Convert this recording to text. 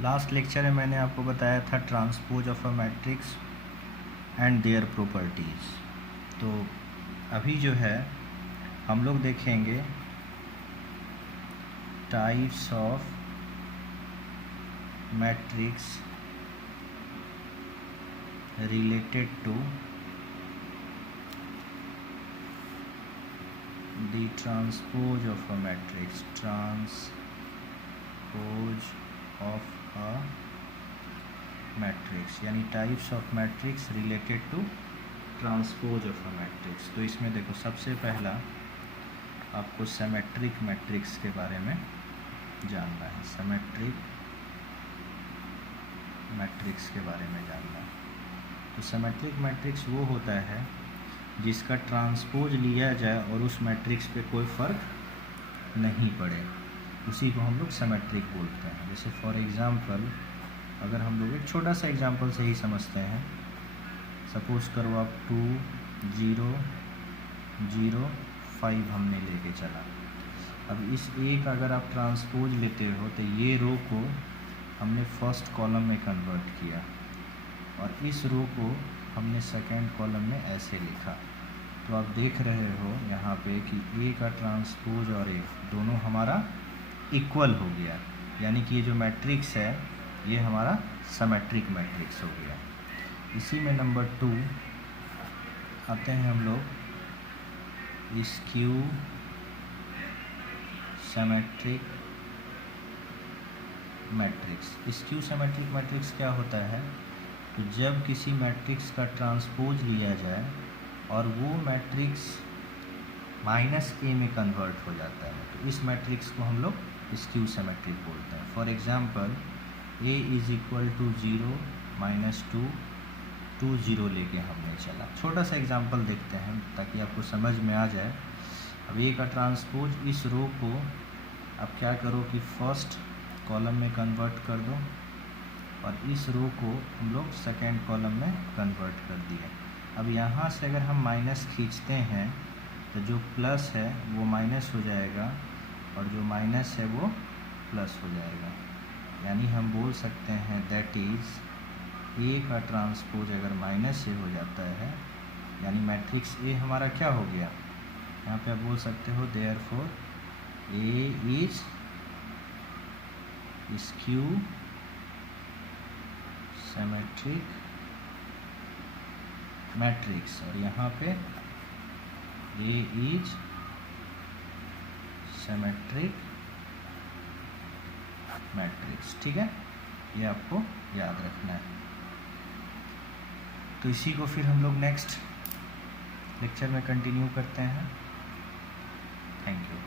Last lecture में मैंने आपको बताया था transpose of a matrix and their properties. तो अभी जो है हम लोग देखेंगे types of matrix related to the transpose of a matrix, transpose of a matrix यानी types of matrix related to transpose of a matrix. तो इसमें देखो सबसे पहला आपको सिमेट्रिक मैट्रिक्स के बारे में जानना है, सिमेट्रिक मैट्रिक्स के बारे में जानना है। तो सिमेट्रिक मैट्रिक्स वो होता है जिसका ट्रांसपोज लिया जाए और उस मैट्रिक्स पे कोई फ़र्क नहीं पड़े, उसी को हम लोग सिमेट्रिक बोलते हैं। जैसे फॉर एग्ज़ाम्पल अगर हम लोग एक छोटा सा एग्ज़ाम्पल से ही समझते हैं, सपोज़ करो आप 2 0 0 5 हमने लेके चला। अब इस ए का अगर आप ट्रांसपोज लेते हो तो ये रो को हमने फर्स्ट कॉलम में कन्वर्ट किया और इस रो को हमने सेकेंड कॉलम में ऐसे लिखा। तो आप देख रहे हो यहाँ पे कि ए का ट्रांसपोज और ए दोनों हमारा इक्वल हो गया, यानी कि ये जो मैट्रिक्स है ये हमारा सिमेट्रिक मैट्रिक्स हो गया। इसी में नंबर 2 आते हैं हम लोग skew symmetric matrix. Skew symmetric matrix क्या होता है? तो जब किसी मैट्रिक्स का ट्रांसपोज लिया जाए और वो मैट्रिक्स -a में कन्वर्ट हो जाता है, तो इस मैट्रिक्स को हम लोग स्क्यू सिमेट्रिक बोलते हैं। फॉर एग्जांपल a = 0 -2 2 0 लेके हमने चला। छोटा सा एग्जांपल देखते हैं ताकि आपको समझ में आ जाए। अब a का ट्रांसपोज इस रो को आप क्या करो कि फर्स्ट कॉलम में कन्वर्ट कर दो और इस रो को हम लोग सेकेंड कॉलम में कन्वर्ट कर दिए। अब यहाँ से अगर हम माइनस खींचते हैं तो जो प्लस है वो माइनस हो जाएगा और जो माइनस है वो प्लस हो जाएगा। यानी हम बोल सकते हैं दैट इज़ ए का ट्रांसपोज अगर माइनस से हो जाता है यानी मैट्रिक्स ए हमारा क्या हो गया, यहाँ पे आप बोल सकते हो therefore A is skew symmetric matrix और यहाँ पे ए इज सिमेट्रिक मैट्रिक्स। ठीक है, ये आपको याद रखना है। तो इसी को फिर हम लोग नेक्स्ट लेक्चर में कंटिन्यू करते हैं। Thank you.